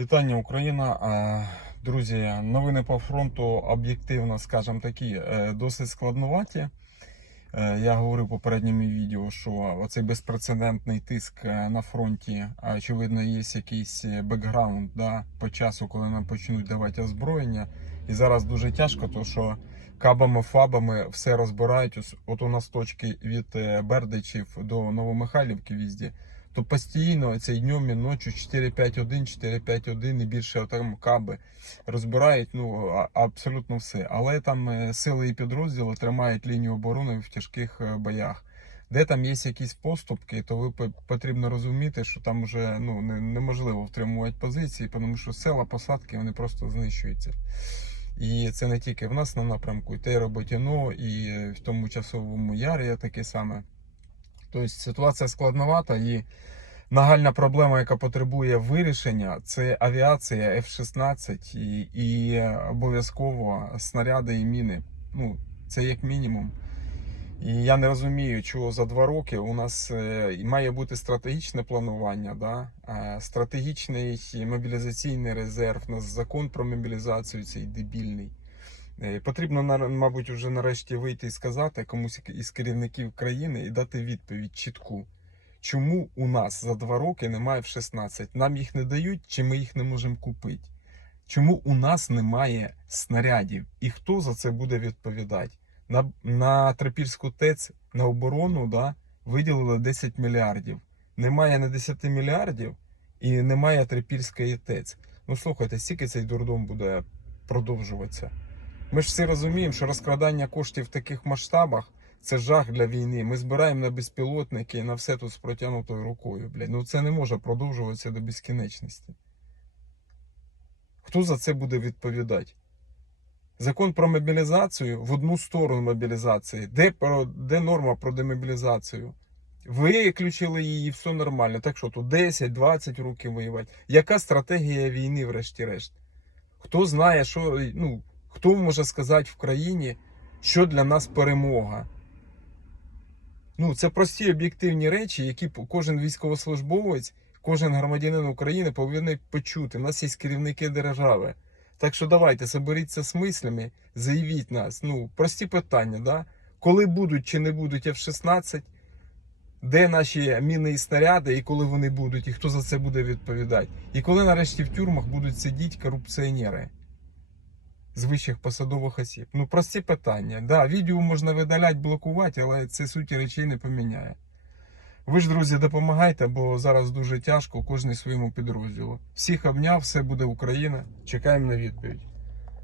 Вітання Україна. Друзі, новини по фронту об'єктивно, скажімо такі, е, досить складнуваті. Е, Я говорив в попередньому відео, що оцей безпрецедентний тиск е, на фронті, очевидно, є якийсь бекграунд да, по часу, коли нам почнуть давати озброєння. І зараз дуже тяжко, тому що кабами, фабами все розбирають. От у нас точки від Бердичів до Новомихайлівки візді то постійно цей днем і ночі 4-5-1, 4-5-1 і більше там каби розбирають ну абсолютно все. Але там е, сили і підрозділи тримають лінію оборони в тяжких е, боях. Де там є якісь поступки, то ви потрібно розуміти, що там вже ну не- неможливо втримувати позиції, тому що села, посадки вони просто знищуються. І це не тільки в нас на напрямку, і те Роботіно, і в тому часовому ярі таке саме. Тобто ситуація складновата і нагальна проблема, яка потребує вирішення, це авіація F-16 і, і обов'язково снаряди і міни. Ну, це як мінімум. І я не розумію, чого за два роки у нас е, має бути стратегічне планування, да? е, стратегічний мобілізаційний резерв, у нас закон про мобілізацію цей дебільний. Е, Потрібно, мабуть, вже нарешті вийти і сказати комусь із керівників країни і дати відповідь чітку. Чому у нас за два роки немає в 16? Нам їх не дають, чи ми їх не можемо купити? Чому у нас немає снарядів? І хто за це буде відповідати? На, на Трипільську ТЕЦ на оборону да, виділили 10 мільярдів. Немає не 10 мільярдів і немає Трипільської ТЕЦ. Ну слухайте, скільки цей дурдом буде продовжуватися? Ми ж всі розуміємо, що розкрадання коштів в таких масштабах це жах для війни. Ми збираємо на безпілотники, і на все тут з протягнутою рукою. Блядь. Ну це не може продовжуватися до безкінечності. Хто за це буде відповідати? Закон про мобілізацію в одну сторону мобілізації. Де, про, де норма про демобілізацію? Виключили її, все нормально. Так що тут 10-20 років воювати. Яка стратегія війни, врешті-решт? Хто знає, що, ну, хто може сказати в країні, що для нас перемога? Ну, це прості об'єктивні речі, які кожен військовослужбовець, кожен громадянин України повинен почути. У нас є керівники держави. Так що давайте соберіться з мислями, заявіть нас. Ну, прості питання, да? Коли будуть чи не будуть F-16, де наші міни і снаряди, і коли вони будуть, і хто за це буде відповідати. І коли нарешті в тюрмах будуть сидіти корупціонери з вищих посадових осіб. Ну, прості питання. Да, відео можна видаляти, блокувати, але це суті речей не поміняє. Ви ж, друзі, допомагайте, бо зараз дуже тяжко кожний своєму підрозділу. Всіх обняв, все буде Україна. Чекаємо на відповідь.